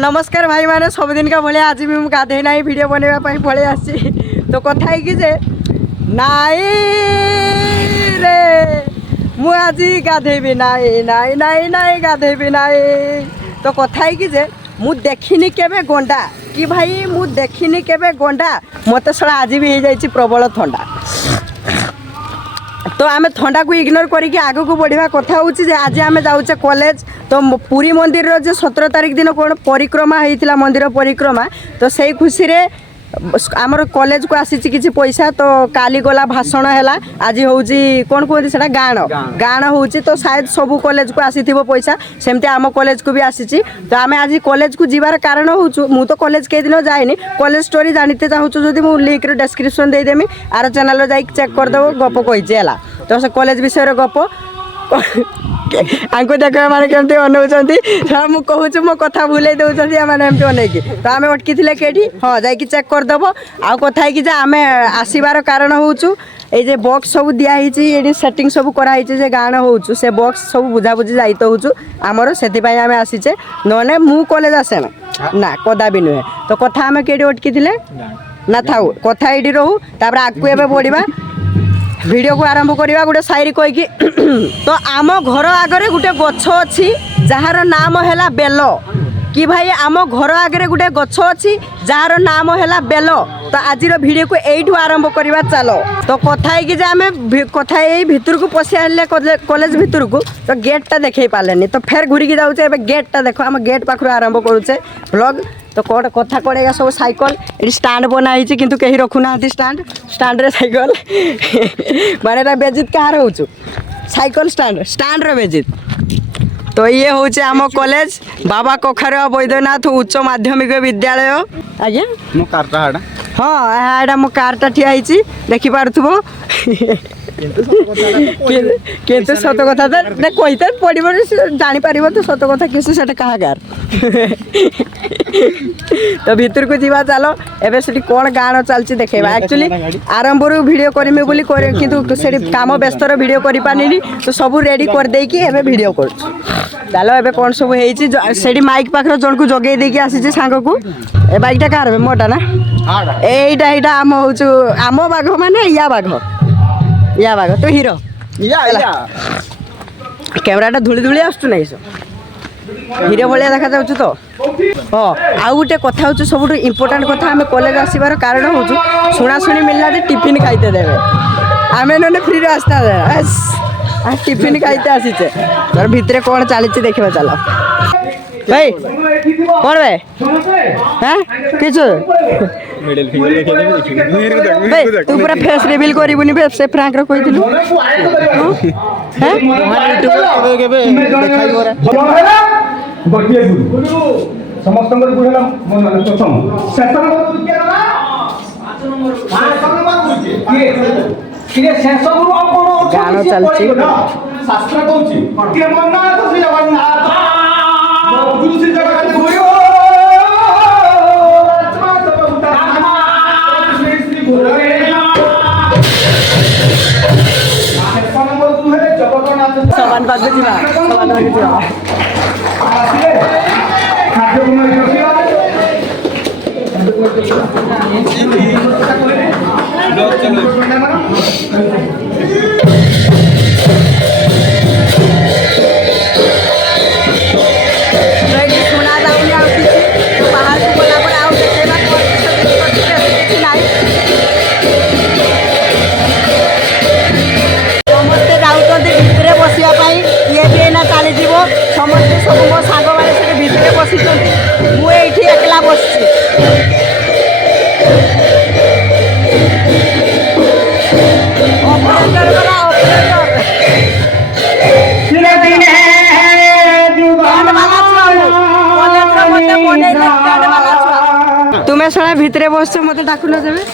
नमस्कार भाई मैंने सबुदिन का भाई आज भी मुझे गाधे ना वीडियो बनवाई पड़े आसी तो कथा कि नाई रे मु आज गाधेबी नाई नाई नाई नाई गाधेबी नाई तो कथा कि मु देखिनी केबे गंडा कि भाई मु देखिनी केबे गंडा मत सड़ा आज भी हो जाइए प्रबल थंडा तो आम थंडा को इग्नोर करके आग को बढ़िया कथा हूँ आज आम जाऊे कॉलेज तो पुरी मंदिर जो 17 तारिख दिन कौन परिक्रमा होता मंदिर परिक्रमा तो से खुशी रे आमर कॉलेज को आसी किसी पैसा तो काली गला भाषण है आज हूँ कौन कहते हैं गाण गाण हूँ तो शायद सबू कॉलेज को आसी पैसा सेमती आम कॉलेज को भी आसी तो आम आज कॉलेज को जीवार कारण हूँ मु तो कॉलेज कई दिन जाइनी कॉलेज स्टोरी जानते चाहूँ जदि मुझे लिंक डिस्क्रिप्शन देदेमी आर चैनल जाइए चेक करदेव गप कही तो से कॉलेज विषय गप आंको देख मैंने केमती अनाऊँ मुझे कहूँ मो कथा भूल दौरान मैंने एमती अनेक तो आम अटकी कहीं हाँ जा चेक करदेव आउ कथा है आम आसबार कारण हूँ ये बॉक्स सब दिखाई सेटिंग सब कराई गाण हूँ से बॉक्स सब बुझाबुझी दायित्व हूँ आमर से आम आसीचे नने मु कॉलेज आसे ना कदा भी नुहे तो कथा आम कहीं अटकी ना था कथा ये रहू तापर आगू एवं बढ़ा वीडियो को आरंभ करवा गोटे शायरी कहीकि तो आम घर आगरे गोटे गछ अच्छी जार नाम है बेल कि भाई आम घर आगरे गोटे गछ अच्छी जार नाम है बेल तो आज वीडियो को यू आरंभ करवा चलो तो कथा है कि आम कथा भितर को पशि आने कॉलेज भितर को तो गेटा देखे पारे तो फेर घूरिकी जाऊे गेटा देख आम गेट पाखर आरंभ करुचे ब्लॉग तो कौन कथा कड़ेगा सब साइकल ये स्टैंड बनाई किंतु कहीं रखुना स्टैंड स्टैंड रे साइकल माने बेजित कहाँ हूँ साइकल स्टैंड स्टैंड रे बेजित तो ये हूँ आम कॉलेज बाबा कखारुआ बैद्यनाथ उच्च माध्यमिक विद्यालय आज्ञा मो कारटा हाडा हाँ यहाँ मो कारटा ठिया देखी पार्थुबो किंतु सत कथा तो कहते पड़ो जापर तो सत कथा किसी से कहा गार तो भीतर को जीवा चलो एबे से कौन गाण चलती देखेबा एक्चुअली आरंभ वीडियो करमी बोली किंतु से काम व्यस्तर वीडियो कर पानी तो सब रेडी कर देकी एबे वीडियो कर चलो एबे कौन सब है माइक पाखर जन को जगे देकी आसी सांग को ए बाइकटा कार मोटा ना एटा आम हूँ आम बाघ माने या बाघ तो हीरो कैमराटा धूली धूली आसु ना हीरो भाया देखा जाऊँ तो हाँ आउ गोटे कथा हूँ सब इम्पोर्टाट कथा आम कॉलेज आसबार कारण हूँ शुणाशुणी मिलला टिफिन खाईते देवे आम ना फ्री आसता टिफिन खाईते आसीचे तर भितर कौन चली देखा चलो भाई कौन भाई हाँ किस भाई तू पूरा फेस रिवील करिबुनी बे से फ्रैंक रो कहि दिलु हैं यूट्यूब केबे देखाई होरा गोटिए गुरु समस्त नंबर गुरु मन प्रथम सेशन नंबर केला 5 नंबर 5 नंबर गुरु के शेष गुरु और कोन गाना चलछि शास्त्र कहछि के मन तो से जगन्नाथ गुरु से जगन्नाथ गुरु समान बात जीवा समान बात जीवा खाद्य समस्ते सब मो सांग मैंने भितर बसी मुझे एकला बस तुम्हें सारा भितर बस मत डाकुन देवे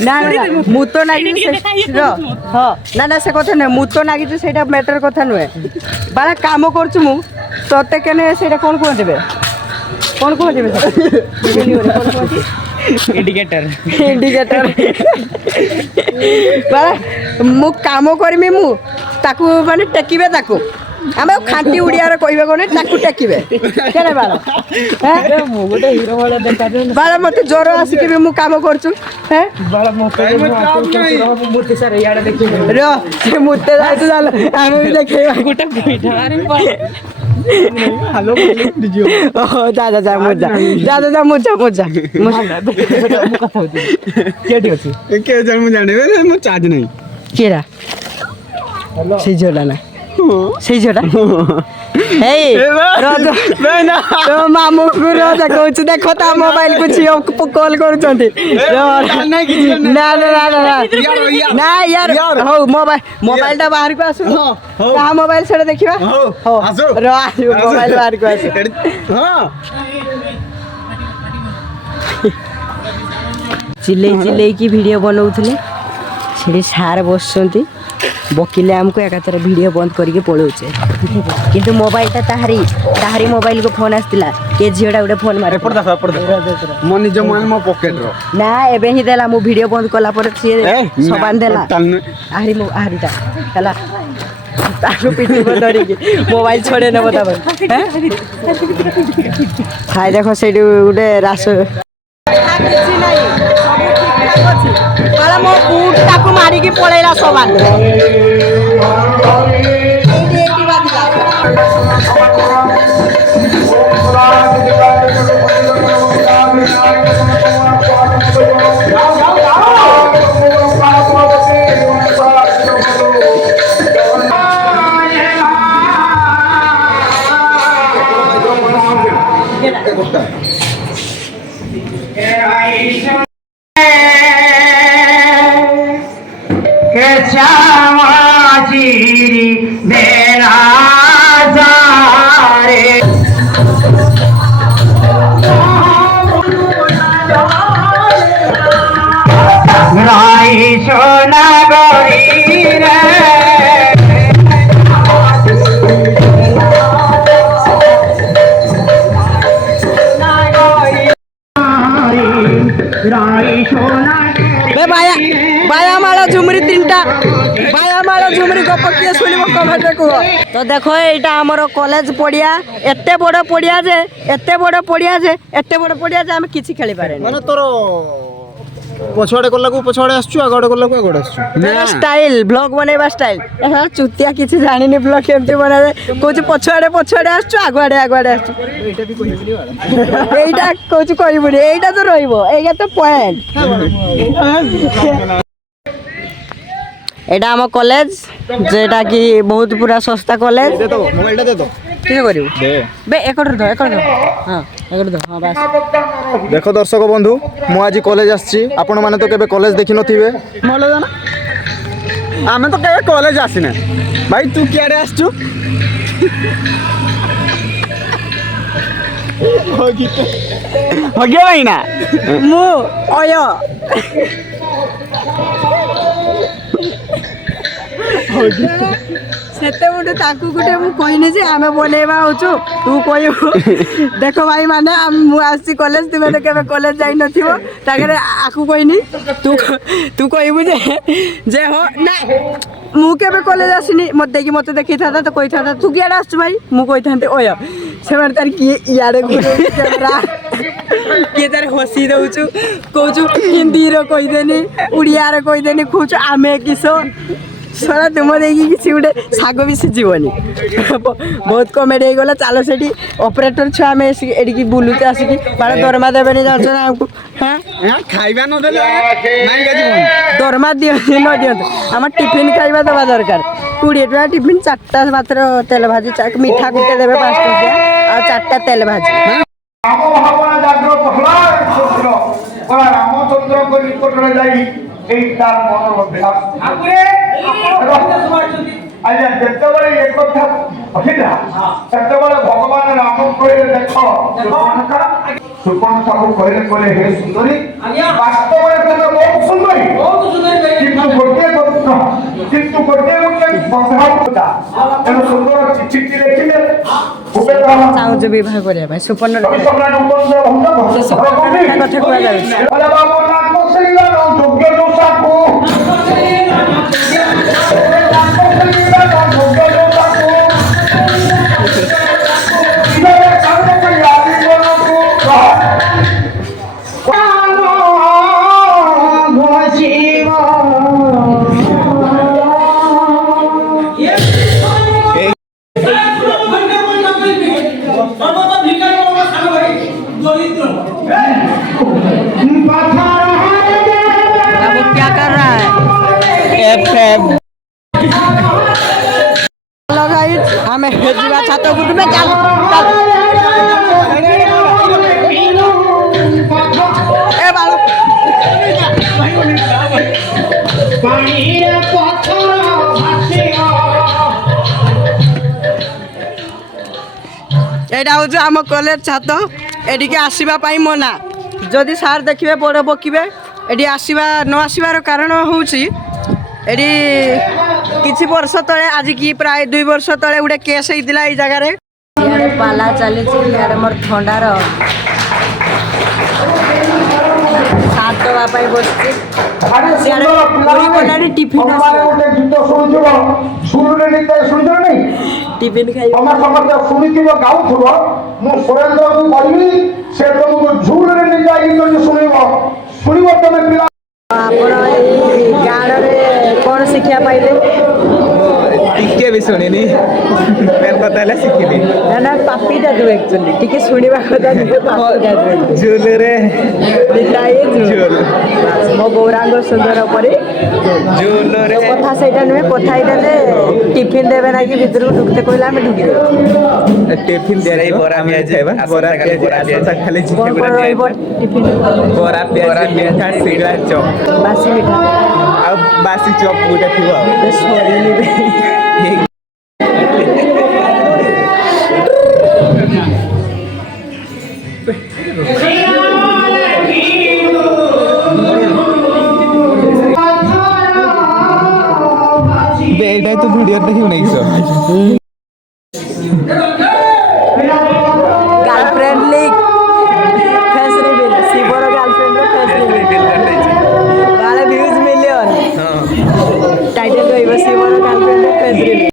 ना मुत नागी हाँ ना ना से कथा नुहे मुत नागी से मैटर कथा नुहे बाला काम कर तोते केने से कौन कहते कौन कहते इंडिकेटर इंडिकेटर बाला मु काम करमी मु ताकू माने टेकिबे ताकू ଆମେ ଖାଣ୍ଟି ଓଡ଼ିଆରେ କହିବେ କଣ ତାକୁ ଟେକିବେ କେନେ ବାଳ ମୁଁ ଗୋଟେ ହିରୋ ଭଳିଆ ଦେଖାଯାଉଛି ବାଳ ମତେ ଜ୍ୱର ଆସିକି ବି ମୁଁ କାମ କରୁଛୁ ହେଁ ବାଳ ମତେ ମୂର୍ତ୍ତି ସାର୍ ଇଆଡ଼େ ଦେଖିବେ ର ସେ ମୁତେ ଯାଉଛୁ ଚାଲ ଆମେ ବି ଦେଖେଇବା ଗୋଟେ ପିଠା ହ୍ୟାଲୋ ଓହୋ ଯା ମଜା ମଜା କଥା ହଉଛି କିଏଠି ଅଛି କେ ଜାଣି ମୁଁ ଜାଣିବେ ମୋ ଚାର୍ଜ ନାହିଁ କିଏରା ସେଇ ଝିଅଟା ନା ସେଇ ଝିଅଟା ଏଇ ରଜ ତୋ ମାମୁଁକୁ ରଜ କହୁଛୁ ଦେଖ ତା ମୋବାଇଲକୁ ଝିଅ କଲ୍ କରୁଛନ୍ତି ନା ୟାର ହଉ ମୋବାଇଲଟା ବାହାରକୁ ଆସୁ କାହା ମୋବାଇଲ ସେଟା ଦେଖିବା ହଉ ର ଆସିବ ମୋବାଇଲ ବାହାରକୁ ଆସ ଚିଲେଇକି ଭିଡ଼ିଓ ବନଉଥିଲେ ସେଠି ସାର୍ ବସୁଛନ୍ତି ବକିଲେ ଆମକୁ ଏକାଥରେ ଭିଡ଼ିଓ ବନ୍ଦ କରିକି ପଳାଉଛେ କିନ୍ତୁ ମୋବାଇଲଟା ତାହାରି ମୋବାଇଲକୁ ଫୋନ୍ ଆସିଥିଲା ଏ ଝିଅଟା ଗୋଟେ ଫୋନ୍ ମାରେ ମୋ ନିଜ ମୋବାଇଲ ମୋ ପକେଟର ନା ଏବେ ହିଁ ଦେଲା ମୁଁ ଭିଡ଼ିଓ ବନ୍ଦ କଲା ପରେ ସିଏ ସବାନ ଦେଲା ଆହାରିଟା ହେଲା ତାକୁ ପିଟିବ ଧରିକି ମୋବାଇଲ ଛଡ଼େଇ ନେବ ତାପରେ ହାଇ ଦେଖ ସେଇଠି ଗୋଟେ ରାସ କିଛି ନାହିଁ ସବୁ ଠିକ୍ ଠାକ୍ ଅଛି ମୋ ବୁଟଟାକୁ ମାରିକି ପଳେଇଲା ସବାନ बायामाला झुमरी तीनटा बायामाला झुमरी गप किए सुनिब कमेंट कुह तो देखो एटा हमर कॉलेज पड़िया एते बड़ पड़िया जे आमे किछि खेली पारे माने तोर पछवाड़े करला को पछवाड़े आछछु आगडे करला को आगडे आछछु स्टाइल ब्लॉग बनेबा स्टाइल एहा चुतिया किछि जानिनी ब्लॉग केमति बनावे कोछ पछवाड़े आछछु आगवाड़े आछछु एटा भी कहिबुनी वाला एटा कोछ कहिबुनी एटा तो रहइबो एगा तो पॉइंट एटा हम कॉलेज जेटा कि बहुत पूरा सस्ता कॉलेज दे दो मोबाइल दे दो किए करियो दे बे एकड़ दो हां एकड़ दो हां बस देखो दर्शक बंधु मु आज कॉलेज आछि आपण माने तो केबे कॉलेज देखि नथिबे मोले जाना आमे तो केबे कॉलेज आसिना भाई तू कियाडे आछछु होगे भाई ना मु ओयो सेते मुटे ताकू गुटे मु कहिने जे आमे बनेबा होछु तू कहियो देखो भाई माने मु आसी कॉलेज तुमे तो केबे कॉलेज जाई नथिबो ताकरे आकू कहिनी तू कहिबु जे हो ना मु केबे कॉलेज आसिनी मते देखि था तो कहि था तू कियाडा आछ भाई मु कहि थाते ओय से माने तार की याडे गुरु कैमरा के तार हसी दउछु कहछु हिंदी रो कहि देनी उड़िया रो कहि देनी खुच आमे किसो सरा तुम देखी किसी गोटे साग भी सीजनी बहुत कमेडी हो गला चलो से ऑपरेटर छुआ आम एडिकी बुलुचे आसिकी बाड़ दरमा देवे जान आमको हाँ खाइबा न देले नाही गाजी दरमा दियो न दियो आम टिफिन खाइबा दबा दरकार 20 टका टिफिन 4टा मात्र तेल भाजी मीठा गुटे देवे 5 टका आ 4टा तेल भाजी राम भावना जाग्रत हला बड़ा रामचंद्र को निकट रे जाई एई तार मन अभ्यास आगुरे आपण समाजती आजा जेतेबेले एक कथा अहिला सेतेबेले भगवान राम कहले देखो सुपर्ण साहू कहले हे सुंदरी वास्तव में तो बहुत सुंदरी किंतु गोटे बंधा होता एनो सुंदर चिठी लिखिले चाहूँ विवाह करिया भाई सुपर्ण कथा कुआ जाउछ अरे बाबा नाम सैला योग्य दोषाको এইটা হচ্ছে আম কলেজ ছাত্র এটিকে আসিবা পাই মনা যদি সার দেখবে বড় বকিবে এটি আসিবা ন আসিবার কারণ হচ্ছে এটি কিছু বর্ষ তলে আজ কি প্রায় 2 বর্ষ তলে গোটে কেস হয়েছিল এই জায়গায় ইয়ারে পালা চালিছি ইয়ারে মোর থন্ডার সাত দেওয়া পাই বসছি টিফিন গୀତ ଶୁଣୁଥିବ ସୁରୁରେ ନୀତ ଶୁଣିଛ ନାଇଁ টিফিন খাই ତମେ ସମସ୍ତେ ଶୁଣିଥିବ ଗାଉଥିବ ମୁଁ ସୁରେନ୍ଦ୍ରକୁ କହିବି ସେ ତମକୁ ଝୁଲରେ ନିଦା ଗୀତ ଶୁଣିବ ତମେ ପିଲା ଆପଣ ଏଇ ଗାଁରେ କ'ଣ ଶିକ୍ଷା ପାଇଲେ ଟିକେ ବି ଶୁଣିନି ମେନ୍ କଥା ହେଲା ଶିଖିଲି ନା ପାପିଟା ଯୋଉ ଆକ୍ଚୁଆଲି ଟିକେ ଶୁଣିବା କଥା ଝୁଲରେ ମୋ ଗୌରାଙ୍ଗ ସୁନ୍ଦର ପରେ ଝୁଲରେ କଥା ସେଇଟା ନୁହେଁ କଥା ଏଇଟା ଯେ ଟିଫିନ ଦେବେ ନା କି ଭିତରକୁ ଢୁକତେ କହିଲେ ଆମେ ଢୁକିଦେବୁ ଟିଫିନ ଦିଆଯାଇ ବରା ପିଆଜି ଖାଇବା ବରା ପିଆଜି ଆସନ୍ତା ଖାଲି କ'ଣ କ'ଣ ରହିବ ଟିଫିନ ବରା ପିଆଜି ମିଠା ସିଙ୍ଗଡ଼ା ଚପ୍ ବାସି ମିଠା ଆଉ ବାସି ଚପ୍ ଗୋଟେ ଥିବ ଆଉ ସରିନି এইটাই তো ভিডিও দেখি নাইছ গার্লফ্রেন্ড লিগ ফেস রিভিল শিবর গার্লফ্রেন্ডর ফেস রিভিল গালে ভিউজ মিলিয়ন টাইটেল রইব শিবর গার্লফ্রেন্ডর ফেস রিভিল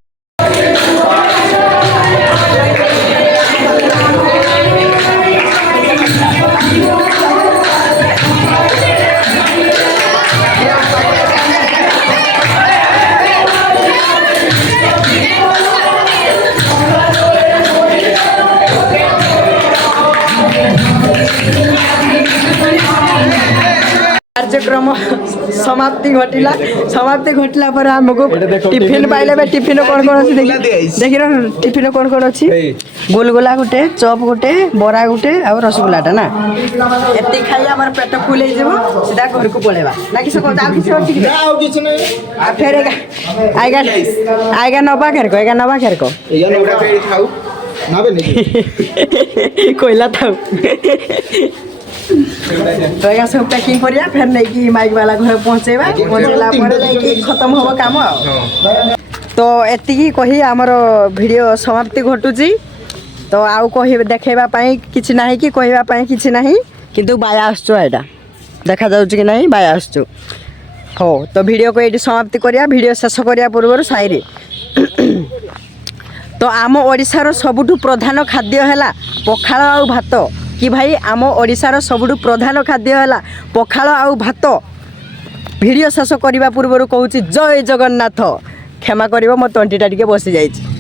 कार्यक्रम समाप्ति घटिला पर हमको टिफिन पाइले टिफिन कौन कौन अच्छी देखी टिफिन कौन कौन अच्छी गोलगोला गोटे चप गोटे बरा गोटे और रसगोलाटा ना एति खाई हमार पेट फुल हो सीधा घर को पळेबा ना कि सब आ किछ आ फेर आइगा नबा घेर को कोइला थाउ तो यहाँ सब पैकिंग करिया फिर नहीं कि माइक वाला घर पहुँचेबा पहुँचेला पर नहीं खत्म होबो काम तो एतिकी कही आमर वीडियो समाप्ति घटुची तो आउ कहि देखेबा पई किछि नाही कि कहबा पई किछि नाही किंतु बाया आसचो एटा देखा जाउची कि नाही बाया आसचो हो तो वीडियो को एटी समाप्ति करिया वीडियो शेष करिया पूर्व साइरे तो आम ओडिशार सबुठु प्रधान खाद्य हैला पखाळ आउ भात कि भाई आम ओडिशार सबुठु प्रधान खाद्य हैला पखाळ आउ भात वीडियो शेष करने पूर्व कहूँ जय जगन्नाथ क्षमा कर मो तंटीटा टिके बसी जाइए।